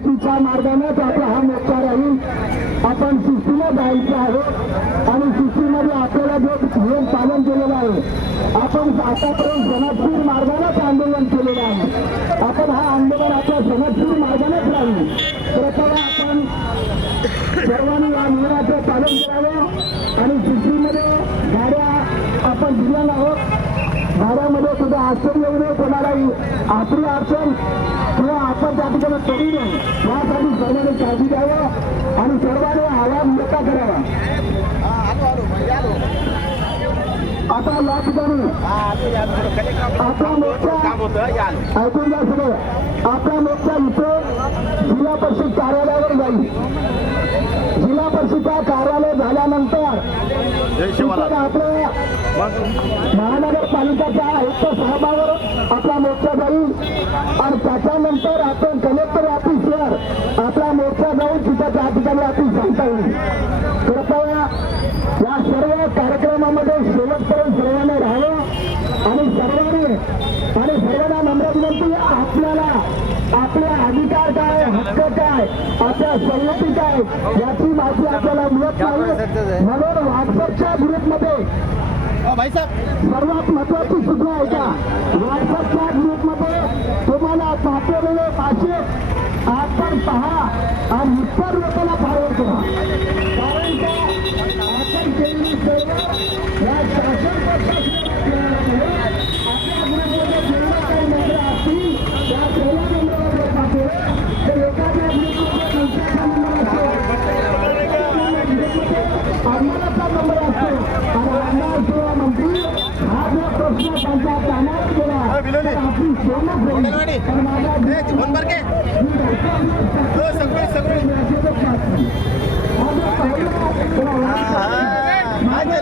शिस्तीच्या मार्गानेच आपला हा मोर्चा राहील आपण शिस्तीने जायचं आहे आणि शिस्तीमध्ये आपल्याला जो नियम पालन केलेलं आहे आपण आतापर्यंत जनकपूर मार्गानेच आंदोलन केलेलं आहे. आपण हा आंदोलन आपल्या जनकपूर मार्गानेच राहील. प्रथम आपण सर्वांनी या नियमाचं पालन करावं. गाड्यामध्ये सुद्धा आश्चर्य नये कोणालाही आपली अडचण किंवा आपण त्या ठिकाणी करू नये. यासाठी सर्वांनी काळजी घ्यावं आणि सर्वांनी आवाज मोठा करावा. आता या ठिकाणी आपला मोर्चा ऐकून घ्या सगळं. आपला मोर्चा इथे जिल्हा परिषद कार्यालयावर जाईल परिषदच्या कार्यालय झाल्यानंतर आपल्या महानगरपालिकेच्या आयुक्त साहेबावर आपला मोर्चा जाईल. आणि त्याच्यानंतर आपण कलेक्टर ऑफिसवर आपला मोर्चा जाऊन तिथं त्या ठिकाणी आपण सांगता येईल कृपया या सर्व कार्यक्रमामध्ये शेवटपर्यंत सर्वांनी राहावं. आणि सर्वांनी आणि सर्वांना नम्र विनंती आपल्याला आपले अधिकार काय हक्क काय आपल्या सवलती काय याची माहिती आपल्याला मिळत नाही म्हणून व्हॉट्सअपच्या ग्रुपमध्ये सर्वात महत्वाची सूचना आहे का? व्हॉट्सअपच्या ग्रुपमध्ये तुम्हाला पाठवलेले भाषे आपण पहा. आणि इतर लोकांना फॉरवर्ड करा. सगळे सगळे.